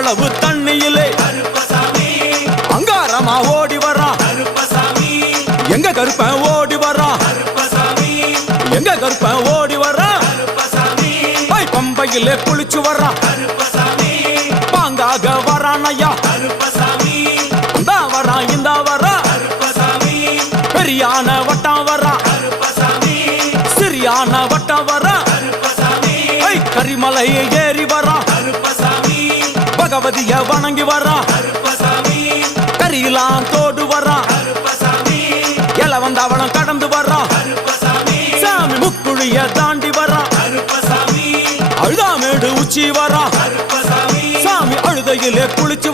அளவு தண்ணியிலே அங்காரமா ஓடி வர்றான். எங்க கருப்பன் ஓடி வர்றான், எங்க கருப்பன் ஓடி வர்றான். பம்பையிலே குளிச்சு வர்றான், பாங்காக வரான் ஐயா. இந்த வரான் இந்த வரான், பெரியான வட்டம் வரான், சிறியான வட்டம் வரான். கரிமலையை ஏறி வரான், பகவதிய வணங்கி வரான். கரியெல்லாம் தோடு வரான், எல வந்தவளம் கடந்து வரான். சாமி முக்குழிய தாண்டி வரான், அழுதாமேடு உச்சி வரான். சாமி அழுதையிலே குளிச்சு